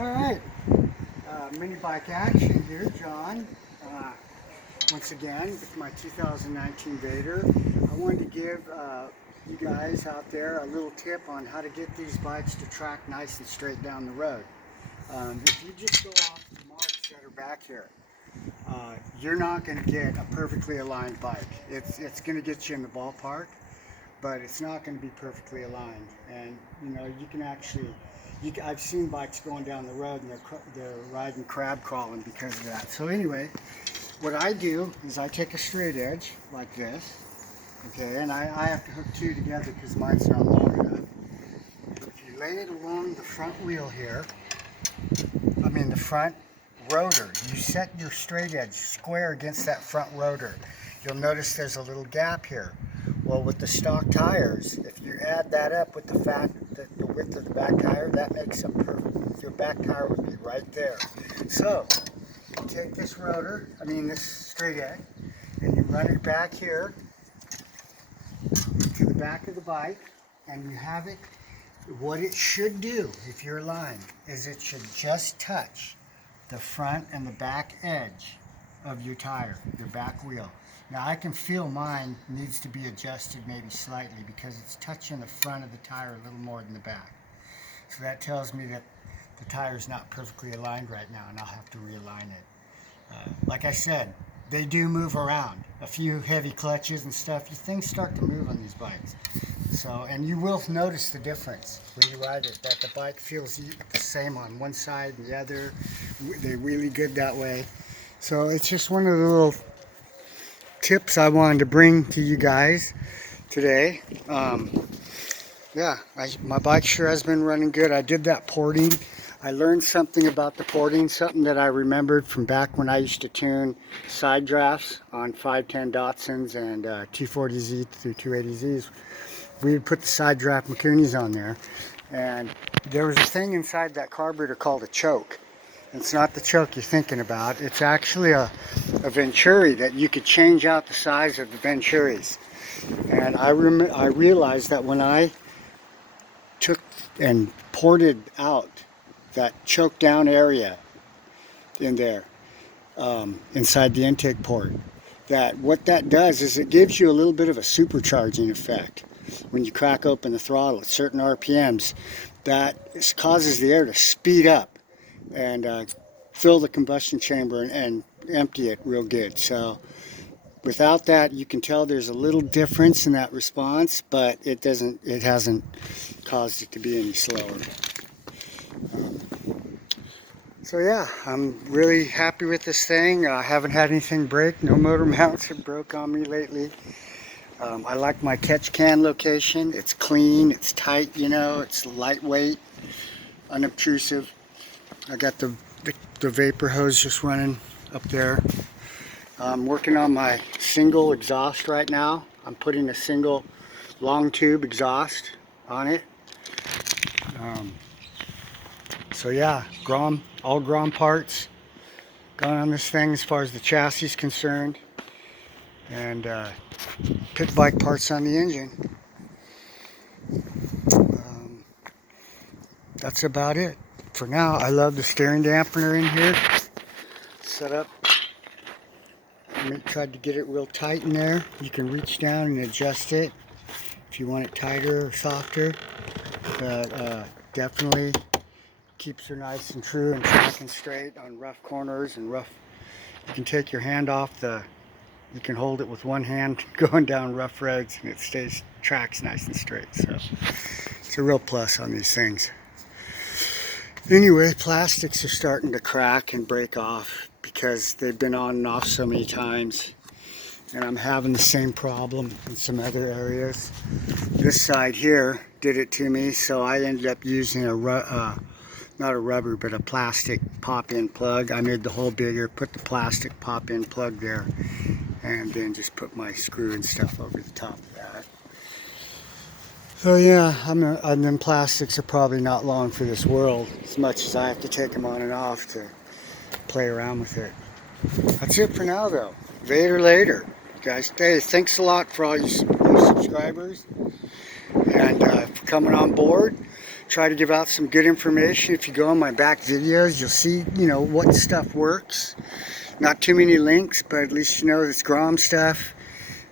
Alright, mini bike action here, John. Once again, with my 2019 Vader. I wanted to give you guys out there a little tip on how to get these bikes to track nice and straight down the road. If you just go off the marks that are back here, you're not going to get a perfectly aligned bike. It's going to get you in the ballpark, but it's not going to be perfectly aligned. And you know, you can actually, I've seen bikes going down the road and they're riding crab crawling because of that. So anyway, what I do is I take a straight edge like this, okay, and I have to hook two together because mine's not long enough. If you lay it along the front wheel here, the front rotor, you set your straight edge square against that front rotor. You'll notice there's a little gap here. Well, with the stock tires, if you add that up with the fact that the width of the back tire, that makes a perfect, your back tire would be right there. So, you take this rotor, this straight edge, and you run it back here to the back of the bike, and you have it. What it should do, if you're aligned, is it should just touch the front and the back edge of your tire, your back wheel. Now I can feel mine needs to be adjusted maybe slightly because it's touching the front of the tire a little more than the back. So that tells me that the tire's not perfectly aligned right now and I'll have to realign it. Like I said, they do move around. A few heavy clutches and stuff, things start to move on these bikes. So, and you will notice the difference when you ride it, that the bike feels the same on one side and the other. They're really good that way. So it's just one of the little tips I wanted to bring to you guys today. My bike sure has been running good. I did that porting. I learned something about the porting, something that I remembered from back when I used to tune side drafts on 510 Datsuns and 240Z through 280Zs. We would put the side draft Makunis on there, and there was a thing inside that carburetor called a choke. It's not the choke you're thinking about. It's actually a venturi that you could change out the size of the venturis. And I realized that when I took and ported out that choke down area in there, inside the intake port, that what that does is it gives you a little bit of a supercharging effect. When you crack open the throttle at certain RPMs, that causes the air to speed up and fill the combustion chamber and empty it real good. So without that, you can tell there's a little difference in that response, but it hasn't caused it to be any slower. So yeah, I'm really happy with this thing. I haven't had anything break. No motor mounts have broke on me lately. I like my catch can location. It's clean, it's tight, it's lightweight, unobtrusive. I got the vapor hose just running up there. I'm working on my single exhaust right now. I'm putting a single long tube exhaust on it. So yeah, all Grom parts going on this thing as far as the chassis is concerned. And pit bike parts on the engine. That's about it for now. I love the steering dampener in here set up. I tried to get it real tight in there. You can reach down and adjust it if you want it tighter or softer, but definitely keeps her nice and true and tracking straight on rough corners and rough. You can take your hand off you can hold it with one hand going down rough roads and it tracks nice and straight. So it's a real plus on these things. Anyway, plastics are starting to crack and break off because they've been on and off so many times. And I'm having the same problem in some other areas. This side here did it to me, so I ended up using not a rubber, but a plastic pop-in plug. I made the hole bigger, put the plastic pop-in plug there, and then just put my screw and stuff over the top of that. So yeah, and then plastics are probably not long for this world, as much as I have to take them on and off to play around with it. That's it for now though. Vader later. Guys, hey, thanks a lot for all you subscribers and for coming on board. try to give out some good information. If you go on my back videos, you'll see, you know, what stuff works. Not too many links, but at least you know it's Grom stuff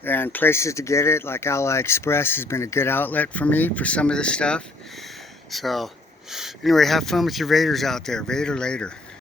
and places to get it. Like AliExpress has been a good outlet for me for some of this stuff. So anyway, have fun with your Vaders out there. Vader later.